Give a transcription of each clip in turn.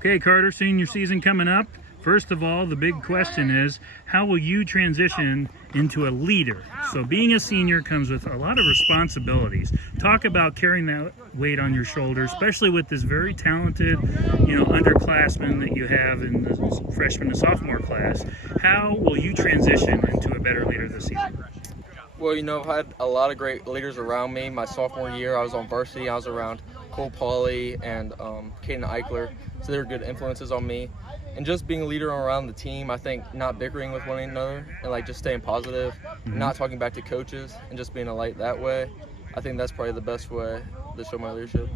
Okay, Carter, senior season coming up. First of all, the big question is, how will you transition into a leader? So being a senior comes with a lot of responsibilities. Talk about carrying that weight on your shoulders, especially with this very talented, underclassmen that you have in the freshman and sophomore class. How will you transition into a better leader this season? Well, I've had a lot of great leaders around me. My sophomore year, I was on varsity. I was around Cole Pauly and Caden Eichler, so they were good influences on me. And just being a leader around the team, I think not bickering with one another and just staying positive, not talking back to coaches, and just being a light that way. I think that's probably the best way to show my leadership.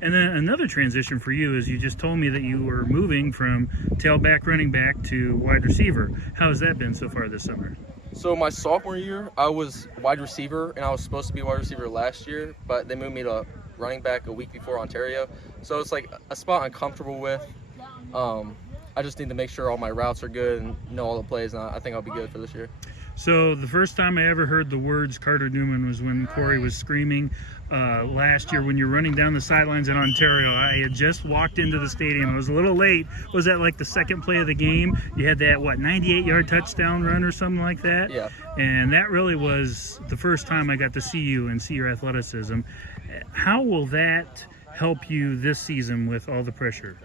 And then another transition for you is you just told me that you were moving from tailback running back to wide receiver. How has that been so far this summer? So my sophomore year, I was wide receiver, and I was supposed to be wide receiver last year, but they moved me to running back a week before Ontario. So it's like a spot I'm comfortable with. I just need to make sure all my routes are good and know all the plays, and I think I'll be good for this year. So the first time I ever heard the words Carter Newman was when Corey was screaming last year when you're running down the sidelines in Ontario. I had just walked into the stadium. I was a little late. Was that like the second play of the game? You had that, 98-yard touchdown run or something like that? Yeah. And that really was the first time I got to see you and see your athleticism. How will that help you this season with all the pressure?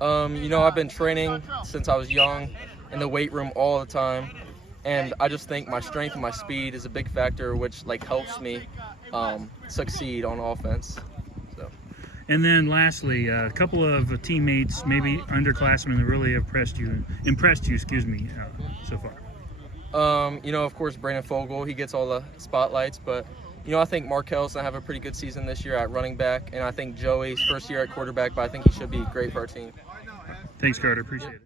I've been training since I was young in the weight room all the time, and I just think my strength and my speed is a big factor, which helps me succeed on offense. So. And then lastly, a couple of teammates, maybe underclassmen, that really impressed you so far. Of course, Brandon Fogel, he gets all the spotlights, but I think Markel's going to have a pretty good season this year at running back, and I think Joey's first year at quarterback, but I think he should be great for our team. Thanks, Carter. Appreciate it.